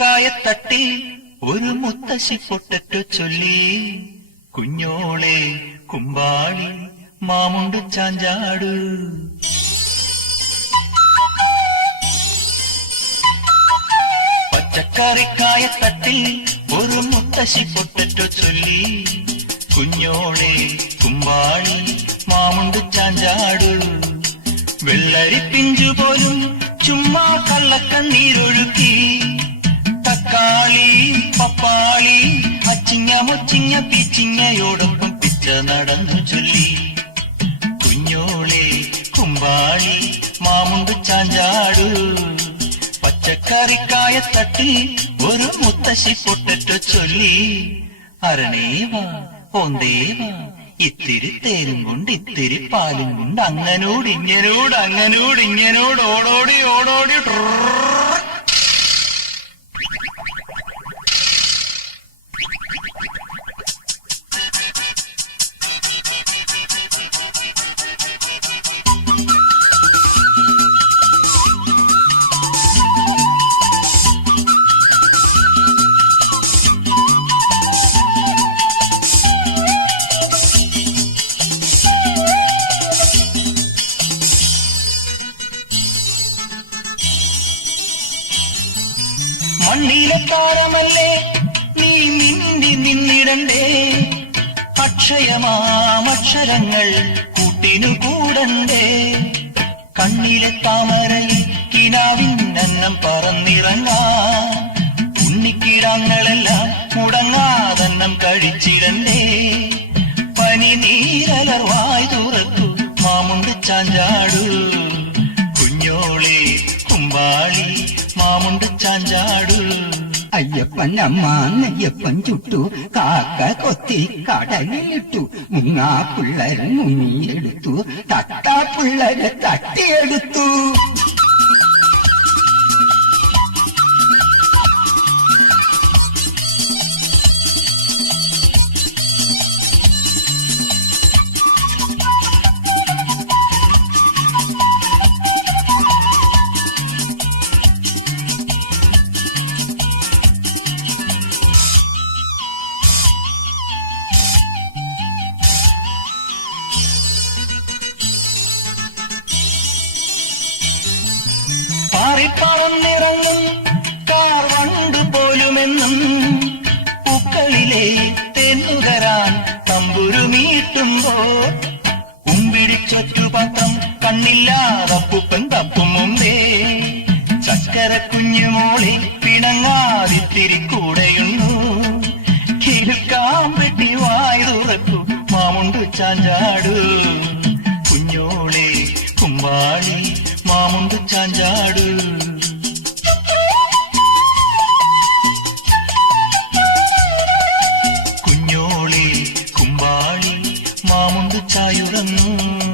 തട്ടി ഒരു മുത്തശ്ശി പൊട്ടറ്റു ചൊല്ലി. കുഞ്ഞോളെ കുമ്പാളി മാമുണ്ട് ചാഞ്ചാട്. പച്ചക്കറിക്കായ തട്ടി ഒരു മുത്തശ്ശി പൊട്ടറ്റു ചൊല്ലി. കുഞ്ഞോളെ കുമ്പാളി മാമുണ്ട് ചാഞ്ചാട്. വെള്ളരി പിഞ്ചു പോലും ചുമ്മാ കള്ളക്കണ്ണീരൊഴുക്കി. അച്ചിങ്ങ മൊച്ചിങ്ങ പിച്ചിങ്ങയോടൊപ്പം പിച്ച നടന്നു ചൊല്ലി. കുഞ്ഞോളെ കുമ്പാളി മാമുണ്ട് ചാഞ്ചാടു. പച്ചക്കറിക്കായ തട്ടി ഒരു മുത്തശ്ശി പൊട്ടറ്റോ ചൊല്ലി. അരണേവ ഓന്തേവ ഇത്തിരി തേരും കൊണ്ട് ഇത്തിരി പാലും കൊണ്ട് അങ്ങനോട് ഇങ്ങനോട് അങ്ങനോട് ഇങ്ങനോട് ഓടോടി ഓടോടി ട്രർ. മണ്ണിലെ താരമല്ലേ? നീ നിന്നി നിന്നിടണ്ടേ അക്ഷയമാമക്ഷരങ്ങൾ കൂട്ടിനു കൂടണ്ടേ? കണ്ണിലെ താമരയിൽ കിനാവിന്നന്നം പറന്നിറങ്ങാം. ഉണ്ണിക്കിടാങ്ങളെല്ലാം മുടങ്ങാതന്നം കഴിച്ചിടണ്ടേ? പനി നീരലർവായി തുറത്തു മാമുണ്ട് ചാഞ്ചാടു. കുഞ്ഞോളെ കുമ്പാളി ചാഞ്ചാടു അയ്യപ്പൻ അമ്മ നെയ്യപ്പൻ ചുട്ടു കാക്ക കൊത്തി കടലിലിട്ടു മുങ്ങാ പിള്ളേരെ മുങ്ങിയെടുത്തു തട്ടാ പിള്ളേരെ തട്ടിയെടുത്തു കാറി പറന്നിറങ്ങും കാർ വണ്ട് പോലുമെന്നും പൂക്കളിലെ തെന്നുകരാൻ തമ്പുരുമീട്ടുമ്പോൾ ഉമ്പിടിച്ചൊറ്റുപത്രം കണ്ണില്ലാതപ്പുപ്പൻ തപ്പും മുമ്പേ ചക്കര കുഞ്ഞുമോളെ പിണങ്ങാതിത്തിരി കൂടെയുണ്ടോ കിലുക്കാൻ പെട്ടി വായുറക്കു മാമുണ്ട് ചാഞ്ചാടൂ. കുഞ്ഞോളെ കുമ്പാളി മാമുണ്ട് ചാഞ്ചാടൂ. ചായുടങ്ങും